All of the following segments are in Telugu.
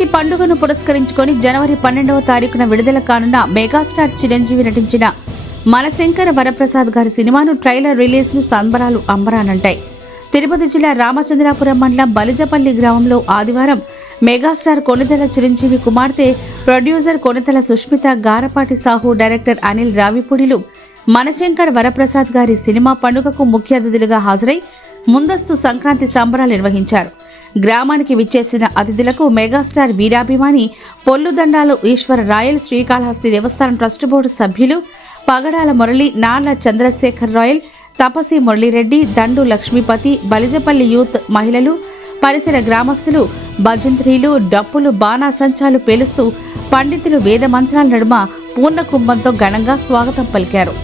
సంక్రాంతి పండుగను పురస్కరించుకొని జనవరి 12వ తారీఖున విడుదల కానున్న మెగాస్టార్ చిరంజీవి నటించిన మనశంకర వరప్రసాద్ గారి సినిమాను ట్రైలర్ రిలీజ్ను సంబరాలు అంబరానంటాయి. తిరుపతి జిల్లా రామచంద్రాపురం మండలం బలిజపల్లి గ్రామంలో ఆదివారం మెగాస్టార్ కొణిదెల చిరంజీవి కుమార్తె ప్రొడ్యూసర్ కొణిదెల సుష్మిత, గారపాటి సాహు, డైరెక్టర్ అనిల్ రావిపూడిలు మనశంకర్ వరప్రసాద్ గారి సినిమా పండుగకు ముఖ్య అతిథులుగా హాజరై ముందస్తు సంక్రాంతి సంబరాలు నిర్వహించారు. గ్రామానికి విచ్చేసిన అతిథులకు మెగాస్టార్ వీరాభిమాని పొల్లుదండాలు ఈశ్వర రాయల్, శ్రీకాళహస్తి దేవస్థానం ట్రస్ట్ బోర్డు సభ్యులు పగడాల మురళి, నార్ల చంద్రశేఖర్ రాయల్, తపసి మురళిరెడ్డి, దండు లక్ష్మీపతి, బలిజపల్లి యూత్ మహిళలు, పరిసర గ్రామస్తులు భజంత్రీలు, డప్పులు, బాణాసంచాలు పేలుస్తూ పండితులు వేద మంత్రాల నడుమ పూర్ణ కుంభంతో ఘనంగా స్వాగతం పలికారు.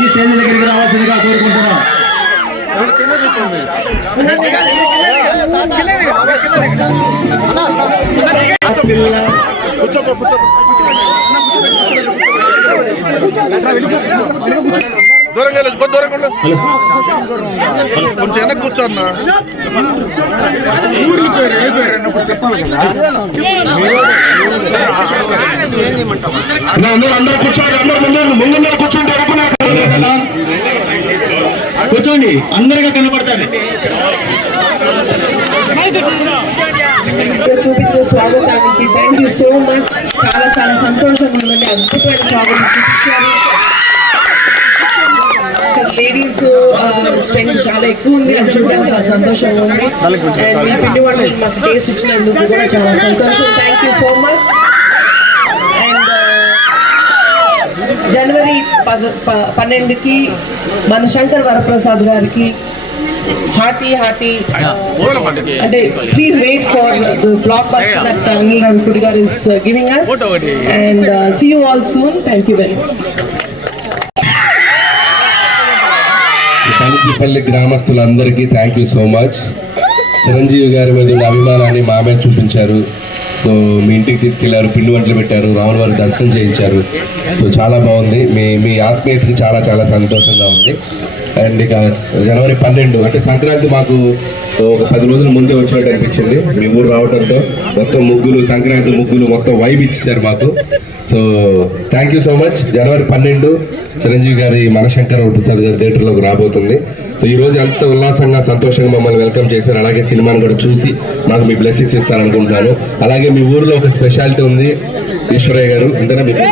ఈ స్టేజ్ దగ్గరికి రావాల్సిందిగా కోరుకుంటున్నాం. కొంచెం వెనక్కి కూర్చోన్నా. అందరూ కూర్చోండి, అందరూ ముందు కూర్చోండి, కూర్చోండి, అందరిగా కనపడతారు. చూపించిన స్వాగతానికి థ్యాంక్ యూ సో మచ్. చాలా సంతోషంగా ఉందండి. అద్భుతమైన స్వాగతం చూపించారు. లేడీస్ స్ట్రెంగ్త్ చాలా ఎక్కువ ఉంది, అది చూడడానికి చాలా సంతోషంగా ఉంది. అండ్ మీ పిండి వంటలు మాకు టేస్ట్ ఇచ్చినందుకు కూడా చాలా సంతోషం. Thank you so much. And జనవరి 12కి మనశంకర్ వరప్రసాద్ గారికి హార్టీ అంటే please wait for the blockbuster that Anil Ravipudi గారు is giving us and see you all soon. Thank you very much. Balijapalli గ్రామస్తులందరికీ thank you so much. Chiranjeevi గారి మీద అభిమానాన్ని మా మీద చూపించారు. సో మీ ఇంటికి తీసుకెళ్లారు, పిండి వంటలు పెట్టారు, రాముల వారి దర్శనం చేయించారు. సో చాలా బాగుంది. మీ ఆత్మీయతకి చాలా సంతోషంగా ఉంది. అండ్ ఇక జనవరి 12 అంటే సంక్రాంతి మాకు ఒక 10 రోజుల ముందే వచ్చినట్టు అనిపించింది. మీ ఊరు రావడంతో మొత్తం ముగ్గులు, సంక్రాంతి ముగ్గులు మొత్తం వైబ్ ఇచ్చేసారు మాకు. So thank you so much. జనవరి 12 చిరంజీవి గారి మనశంకర వరప్రసాద్ గారి థియేటర్లోకి రాబోతుంది. సో ఈ రోజు అంత ఉల్లాసంగా సంతోషంగా మమ్మల్ని వెల్కమ్ చేశారు. అలాగే సినిమాను కూడా చూసి మాకు మీ బ్లెస్సింగ్స్ ఇస్తారనుకుంటున్నాను. అలాగే మీ ఊరిలో ఒక స్పెషాలిటీ ఉంది, ఈశ్వరయ్య గారు అంతేనా, మీకు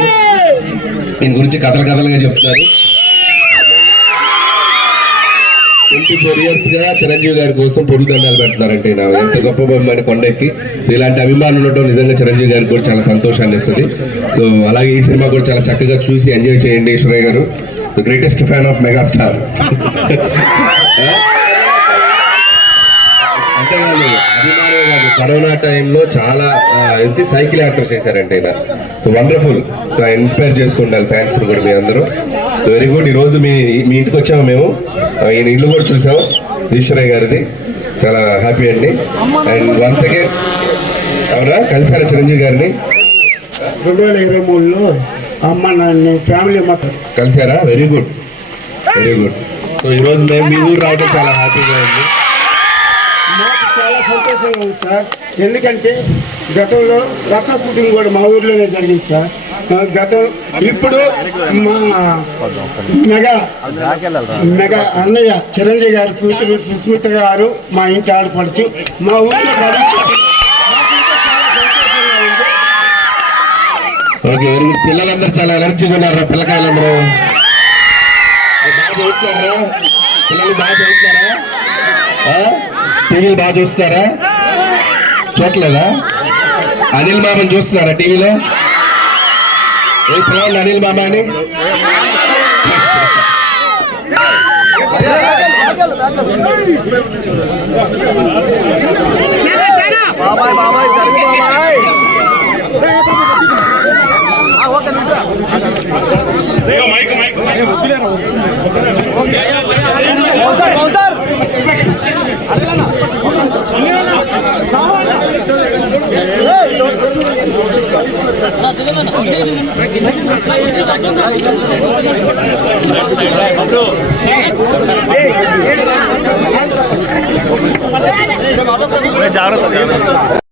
దీని గురించి కథలుగా చెప్తున్నారు. 24 years గా చిరంజీవి గారి కోసం పొరుదండాలు పెడుతున్నారంటే ఎంత గొప్ప బొమ్మని కొండెక్కి. సో ఇలాంటి అభిమానులు ఉండటం నిజంగా చిరంజీవి గారికి కూడా చాలా సంతోషాన్ని ఇస్తుంది. సో అలాగే ఈ సినిమా కూడా చాలా చక్కగా చూసి ఎంజాయ్ చేయండి. ఈశ్వరయ్య గారు the greatest fan of megastar. అంతేకాదు, అభిమానులు కాదు, కరోనా టైంలో చాలా ఏంటి సైకిల్ యాత్ర చేశారంటే ఈయన. So wonderful. సో ఇన్స్పైర్ చేస్తుండాలి ఫ్యాన్స్ కూడా మీ అందరూ. Very good. ఈరోజు మీ ఇంటికి వచ్చాము మేము. ఈయన ఇల్లు కూడా చూసాం, ఈశ్వరయ్య గారిది. చాలా హ్యాపీ అండి. అండ్ వన్స్ అగైన్ అవునా కలిసారా చిరంజీవి గారిని? 2023లో అమ్మ నాన్న ఫ్యామిలీ మొత్తం కలిసారా? Very good, very good. So ఈరోజు మేము మీ ఊరు రావడం చాలా హ్యాపీగా ఉంది. మాకు చాలా సంతోషంగా ఉంది సార్. ఎందుకంటే గతంలో రచ్చ షూటింగ్ కూడా మా ఊర్లోనే జరిగింది సార్. ఇప్పుడు మా మెగా అన్నయ్య చిరంజీవి గారి కూతురు సుస్మిత గారు మా ఇంటి ఆడపడుచు మా ఊర్లో ఓకే, వెరీ గుడ్. పిల్లలందరూ చాలా ఎనర్జీగా ఉన్నారు. పిల్లకాయలందరూ బాగా చదువుతున్నారా? పిల్లలు బాగా చదువుతున్నారా? టీవీలు బాగా చూస్తున్నారా? చూడలేదా? అనిల్ మామని చూస్తున్నారా టీవీలో? ఏ పిల్లలు అనిల్ మామ అని? జాగ్రత్త.